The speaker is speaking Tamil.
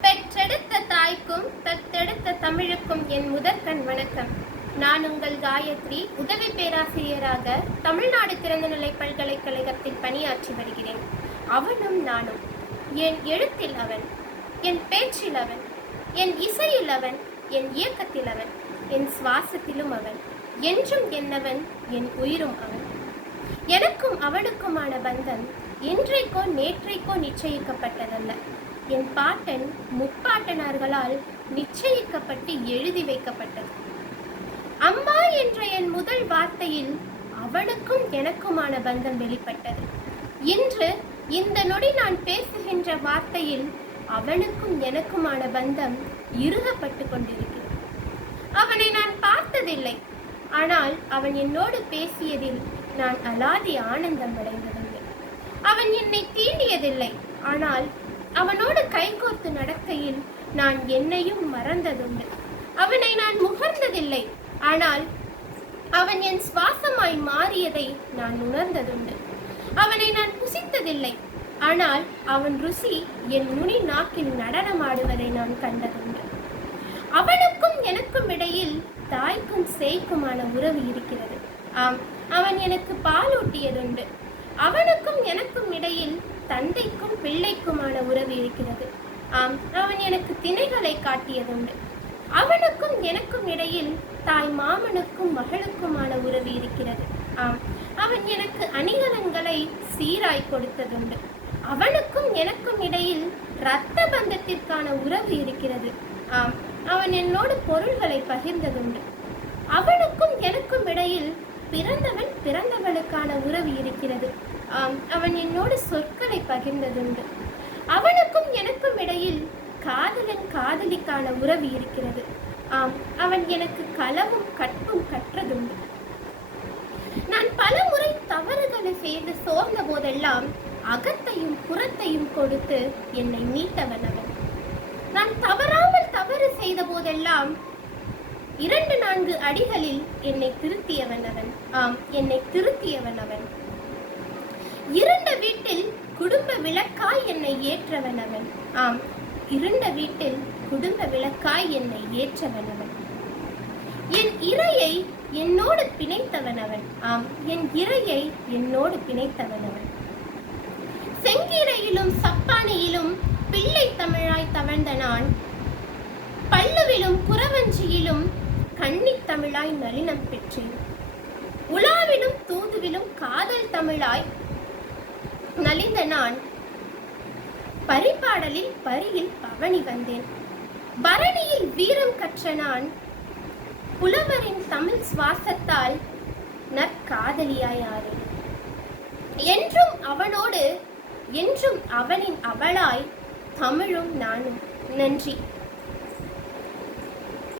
பெற்றெடுத்த தாய்க்கும் தத்தெடுத்த தமிழுக்கும் என் முதற்கண் வணக்கம். நான் உங்கள் காயத்ரி, உதவி பேராசிரியராக தமிழ்நாடு திறந்தநிலை பல்கலைக்கழகத்தில் பணியாற்றி வருகிறேன். அவனும் நானும், என் எழுத்தில் அவன், என் பேச்சில் அவன், என் இசையில் அவன், என் இயக்கத்தில் அவன், என் சுவாசத்திலும் அவன், என்றும் என்னவன், என் உயிரும் அவன். எனக்கும் அவனுக்குமான பந்தம் இன்றைக்கோ நேற்றைக்கோ நிச்சயிக்கப்பட்டதல்ல. என் பாட்டன் முப்பாட்டனார்களால் நிச்சயிக்கப்பட்டு எழுதி வைக்கப்பட்டது. அம்மா என்ற என் முதல் வார்த்தையில் அவனுக்கும் எனக்குமான பந்தம் வெளிப்பட்டது. இன்று இந்த நொடி நான் பேசுகின்ற வார்த்தையில் அவனுக்கும் எனக்குமான பந்தம் இறுகப்பட்டு கொண்டிருக்கிறது. அவனை நான் பார்த்ததில்லை, ஆனால் அவன் என்னோடு பேசியதில் நான் அலாதி ஆனந்தம் அடைந்ததில்லை. அவன் என்னை தீண்டியதில்லை, ஆனால் அவனோடு கைகோர்த்து நடக்கையில் நான் என்னையும் மறந்ததுண்டு. அவனை நான் முகர்ந்ததில்லை, ஆனால் அவன் என் சுவாசமாய் மாறியதை நான் உணர்ந்ததுண்டு. அவனை நான் புசித்ததில்லை, ஆனால் அவன் ருசி என் நுனி நாக்கில் நடனமாடுவதை நான் கண்டதுண்டு. அவனுக்கும் எனக்கும் இடையில் தாய்க்கும் சேய்க்குமான உறவு இருக்கிறது. ஆம், அவன் எனக்கு பாலூட்டியதுண்டு. அவனுக்கும் எனக்கும் இடையில் தந்தைக்கும் பிள்ளைக்குமான உறவு இருக்கிறது. ஆம், அவன் எனக்கு திணைகளை காட்டியதுண்டு. அவனுக்கும் எனக்கும் இடையில் தாய் மாமனுக்கும் மகளுக்குமான உறவு இருக்கிறது. ஆம், அவன் எனக்கு அணிகலன்களை சீராய் கொடுத்ததுண்டு. அவனுக்கும் எனக்கும் இடையில் இரத்த பந்தத்திற்கான உறவு இருக்கிறது. ஆம், அவன் என்னோடு பொருள்களை பகிர்ந்ததுண்டு. அவனுக்கும் எனக்கும் இடையில் பிறந்தவன் பிறந்தவளுக்கான உறவு இருக்கிறது. ஆம், அவன் என்னோடு சொற்களை பகிர்ந்ததுண்டு. அவனுக்கும் எனக்கும் இடையில் காதலன் காதலிக்கான உறவு இருக்கிறது. ஆம், அவன் எனக்கு களவும் கற்பும் கற்றதுண்டு. நான் பல முறை தவறுகளை செய்து சோர்ந்த போதெல்லாம் அகத்தையும் புறத்தையும் கொடுத்து என்னை மீட்டவன் அவன். நான் தவறாமல் தவறு செய்த போதெல்லாம் 2-4 அடிகளில் என்னை திருத்தியவன் அவன். ஆம், என்னை திருத்தியவன் அவன். இருண்ட வீட்டில் குடும்ப விளக்காய் என்னை ஏற்றவன் அவன். ஆம், இருண்ட வீட்டில் குடும்ப விளக்காய் என்னை ஏற்றவன் அவன். என் இறையை என்னோடு பிணைத்தவன் அவன். ஆம், என் இறையை என்னோடு பிணைத்தவன் அவன். செங்கீரையிலும் சப்பானியிலும் பிள்ளை தமிழாய் தவழ்ந்த நான், பல்லுவிலும் குறவஞ்சியிலும் கன்னித் தமிழாய் நளினம் பெற்றேன். உலாவிலும் தூதுவிலும் காதல் தமிழாய் நலிந்த நான், பரிபாடலில் பரியில் பவனி வந்தேன். பரணியில் வீரம் கற்ற நான், புலவரின் தமிழ் சுவாசத்தால் நற்காதலியாய் ஆறேன். என்றும் அவனோடு, என்றும் அவனின் அவளாய் தமிழும் நானும். நன்றி.